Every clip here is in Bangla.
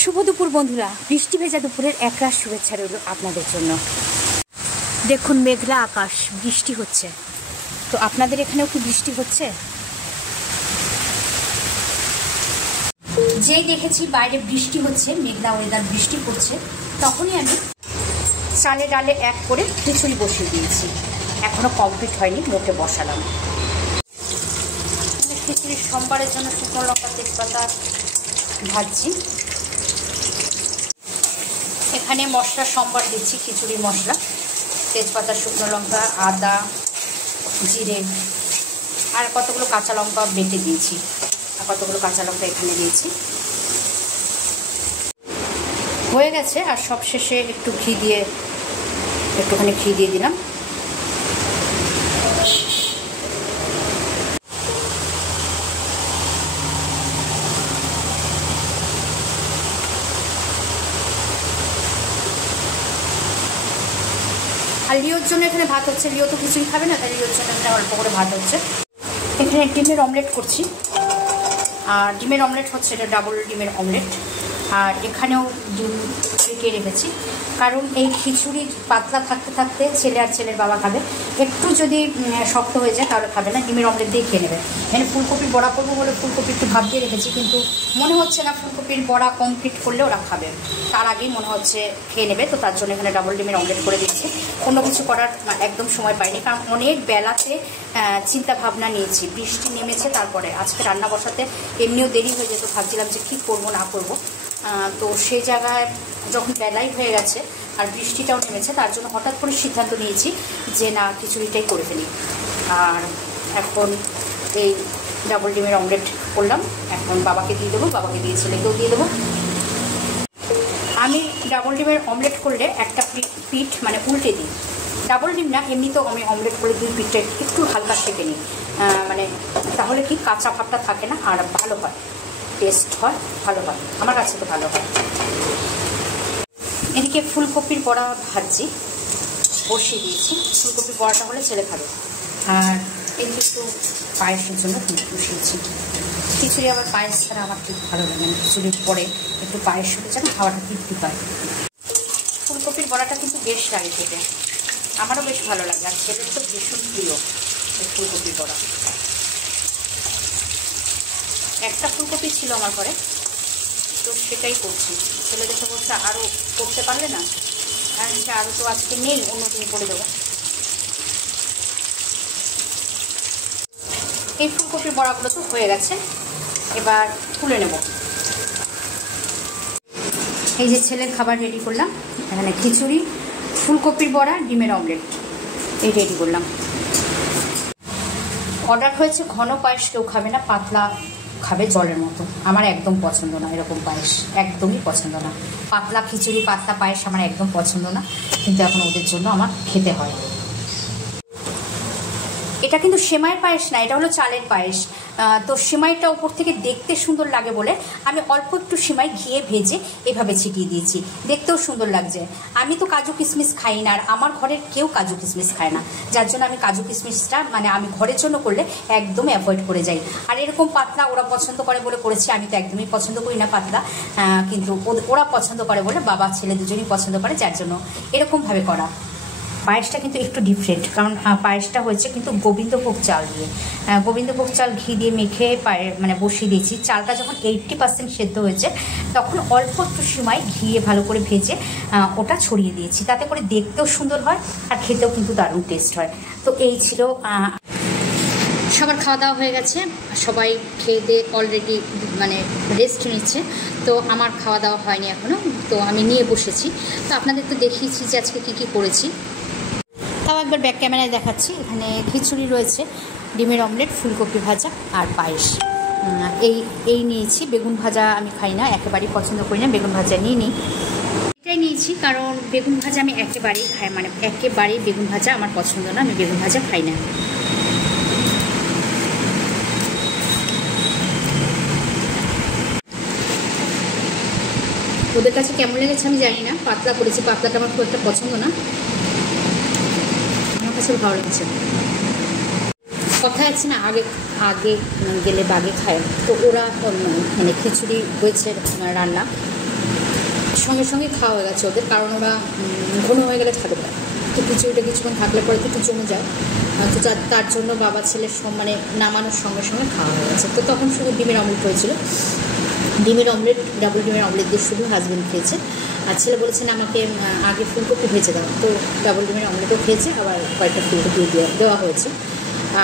শুভ দুপুর বন্ধুরা, বৃষ্টি ভেজা দুপুরের একরাশ শুভেচ্ছা রইল আপনাদের জন্য। দেখুন মেঘলা আকাশ, বৃষ্টি হচ্ছে। তো আপনাদের এখানেও কি বৃষ্টি হচ্ছে? যেই দেখেছি বাইরে বৃষ্টি হচ্ছে, মেঘলা ওয়েদার, বৃষ্টি পড়ছে, তখনই আমি চালে ডালে এক করে খিচুড়ি বসিয়ে দিয়েছি। এখনো কমপ্লিট হয়নি, মোটে বসালাম। খিচুড়ির সোমবারের জন্য শুকনো লঙ্কা তেজপাতা ভাজছি। এখানে মশলা সম্বার দিচ্ছি, খিচুড়ির মশলা, তেজপাতা, শুকনো লঙ্কা, আদা, জিরে, আর কতগুলো কাঁচা লঙ্কা বেটে দিয়েছি, আর কতগুলো কাঁচা লঙ্কা এখানে দিয়েছি। হয়ে গেছে। আর সব শেষে একটুখানি ঘি দিয়ে দিলাম। আর লিওর জন্য এখানে ভাত হচ্ছে। লিও তো কিছুই খাবে না, তাই লিওর জন্য এখানে অল্প করে ভাত হচ্ছে। এখানে ডিমের অমলেট করছি, আর ডিমের অমলেট হচ্ছে, এটা ডাবল ডিমের অমলেট। আর এখানেও ডিম ফেটিয়ে রেখেছি, কারণ এই খিচুড়ি পাতলা থাকতে থাকতে ছেলে আর ছেলের বাবা খাবে। একটু যদি শক্ত হয়ে যায় তাহলে খাবে না, ডিমের অমলেট দিয়ে খেয়ে নেবে। এখানে ফুলকপির বড়া করবো বলে ফুলকপি একটু ভাব দিয়ে রেখেছি, কিন্তু মনে হচ্ছে না ফুলকপির বড়া কমপ্লিট করলে ওরা খাবে, তার আগেই মনে হচ্ছে খেয়ে নেবে। তো তার জন্য এখানে ডাবল ডিমের অমলেট করে দিচ্ছি। অন্য কিছু করার একদম সময় পাইনি, কারণ অনেক বেলাতে চিন্তা ভাবনা নিয়েছি। বৃষ্টি নেমেছে, তারপরে আজকে রান্না বসাতে এমনিও দেরি হয়ে যেত, ভাবছিলাম যে কী করবো না করবো। তো সেই জায়গায় যখন বেলাই হয়ে গেছে আর বৃষ্টিটাও নেমেছে, তার জন্য হঠাৎ করে সিদ্ধান্ত নিয়েছি যে না, খিচুড়িটাই করে ফেলি। আর এখন এই ডাবল ডিমের অমলেট করলাম, এখন বাবাকে দিয়ে দেবো, বাবাকে দিয়ে ছেলেকেও দিয়ে দেবো। আমি ডাবল ডিমের অমলেট করলে একটা পিঠ মানে উল্টে দিই। ডাবল ডিম না, এমনিতেও আমি অমলেট করলে দুই পিঠটা একটু হালকা সেঁকে নিই, মানে তাহলে কি কাঁচা ভাবটা থাকে না, আর ভালো হয়, টেস্ট হয়, ভালো হয়, আমার কাছে তো ভালো হয়। এদিকে ফুলকপির বড়া ভাজি বসিয়ে দিয়েছি। ফুলকপির বড়াটা হলে ছেলে খাবে। আর এদিকে একটু পায়েসের জন্য বসিয়েছি। খিচুড়ি আবার পায়েস ছাড়া আমার ঠিক ভালো লাগে না, খিচুড়ির পরে একটু পায়েস হতে যেন খাওয়াটা তৃপ্তি পায়। ফুলকপির বড়াটা কিন্তু বেশ লাগে খেতে, আমারও বেশ ভালো লাগে, আর ছেলের তো ভীষণ প্রিয় ফুলকপির বড়া। একটা ফুলকপি ছিল আমার ঘরে, তো সেটাই করছি। ছেলে দেখে বলছে আরও করতে পারলে না, আর আরও তো আজকে নেই, অন্যদিন করে দেবো। এই ফুলকপির বড়াগুলো তো হয়ে গেছে, এবার তুলে নেব। এই যে ছেলের খাবার রেডি করলাম, এখানে খিচুড়ি, ফুলকপির বড়া, ডিমের অমলেট এই রেডি করলাম। অর্ডার হয়েছে ঘন পায়েস, কেউ খাবে না, পাতলা খাবে জলের মতো। আমার একদম পছন্দ না এরকম পায়েস, একদমই পছন্দ না। পাতলা খিচুড়ি, পাতলা পায়েস আমার একদম পছন্দ না, কিন্তু এখন ওদের জন্য আমার খেতে হয়। এটা কিন্তু সেমাইয়ের পায়েস না, এটা হলো চালের পায়েস। তো সেমাইটা ওপর থেকে দেখতে সুন্দর লাগে বলে আমি অল্প একটু সেমাই ঘিয়ে ভেজে এভাবে ছিটিয়ে দিয়েছি, দেখতেও সুন্দর লাগছে। আমি তো কাজু কিশমিশ খাই না, আর আমার ঘরের কেউ কাজু কিশমিশ খায় না, যার জন্য আমি কাজু কিশমিশটা মানে আমি ঘরের জন্য করলে একদম অ্যাভয়েড করে যাই। আর এরকম পাতলা ওরা পছন্দ করে বলে করেছি, আমি তো একদমই পছন্দ করি না পাতলা, কিন্তু ওরা পছন্দ করে বলে, বাবা ছেলে দুজনই পছন্দ করে, যার জন্য এরকমভাবে করা। পায়েসটা কিন্তু একটু ডিফারেন্ট, কারণ পায়েসটা হয়েছে কিন্তু গোবিন্দভোগ চাল দিয়ে। গোবিন্দভোগ চাল ঘি দিয়ে মেখে মানে বসিয়ে দিয়েছি। চালটা যখন 80% সেদ্ধ হয়েছে, তখন অল্প একটু সময় ঘিয়ে ভালো করে ভেজে ওটা ছড়িয়ে দিয়েছি, তাতে করে দেখতেও সুন্দর হয় আর খেতেও কিন্তু দারুণ টেস্ট হয়। তো এই ছিল। সবার খাওয়া দাওয়া হয়ে গেছে, সবাই খেয়ে দিয়ে অলরেডি মানে রেস্ট নিচ্ছে। তো আমার খাওয়া দাওয়া হয়নি এখনও, তো আমি নিয়ে বসেছি। তো আপনাদের তো দেখিয়েছি যে আজকে কী কী করেছি, তাও একবার ব্যাক ক্যামেরায় দেখাচ্ছি। এখানে খিচুড়ি রয়েছে, ডিমের অমলেট, ফুলকপি ভাজা আর পায়েস। এই নিয়েছি। বেগুন ভাজা আমি খাই না, একেবারেই পছন্দ করি না, বেগুন ভাজা নিই। এটাই নিয়েছি কারণ বেগুন ভাজা আমি একেবারেই খাই, মানে একেবারেই বেগুন ভাজা আমার পছন্দ না, আমি বেগুন ভাজা খাই না। ওদের কাছে কেমন লেগেছে আমি জানি না, পাতলা করেছি, পাতলাটা আমার খুব একটা পছন্দ না, আমার কাছে ভালো লেগেছে। কথায় আছে না, আগে গেলে বাগে খায়, তো ওরা মানে খিচুড়ি হয়েছে রান্না, সঙ্গে সঙ্গে খাওয়া হয়ে গেছে ওদের, কারণ ওরা ঘন হয়ে গেলে খাবে না, তো খিচুড়িটা কিছুক্ষণ থাকলে পরে তো একটু জমে যায়, তো তার জন্য বাবা ছেলের মানে নামানোর সঙ্গে সঙ্গে খাওয়া হয়ে গেছে। তো তখন শুধু ডিমের অমলেট হয়েছিল, ডিমের অমলেট, ডাবল ডিমের অমলেট দিয়ে শুধু হাজব্যান্ড খেয়েছে। আর ছেলে বলেছেন আমাকে আগে ফুলকপি ভেজে দাও, তো ডাবল ডিমের অমলেটও খেয়েছে, আবার কয়েকটা ফুলকপি দেওয়া হয়েছে।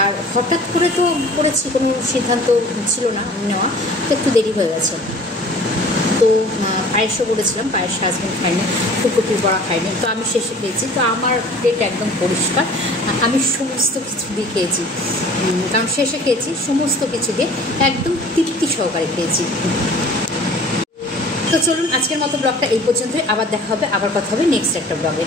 আর হঠাৎ করে তো করেছি, কোনো সিদ্ধান্ত ছিল না নেওয়া, তো একটু দেরি হয়ে গেছে। তো পায়েসও করেছিলাম, পায়েস হাজব্যান্ড খায়নি, ফুলকপির বড়া খায়নি, তো আমি শেষে খেয়েছি। তো আমার প্লেট একদম পরিষ্কার, আমি সমস্ত কিছু দিয়ে খেয়েছি, কারণ শেষে খেয়েছি সমস্ত কিছু দিয়ে একদম তৃপ্তি সহকারে খেয়েছি। তো চলুন আজকের মতো ব্লগটা এই পর্যন্তই, আবার দেখা হবে, আবার কথা হবে নেক্সট একটা ব্লগে।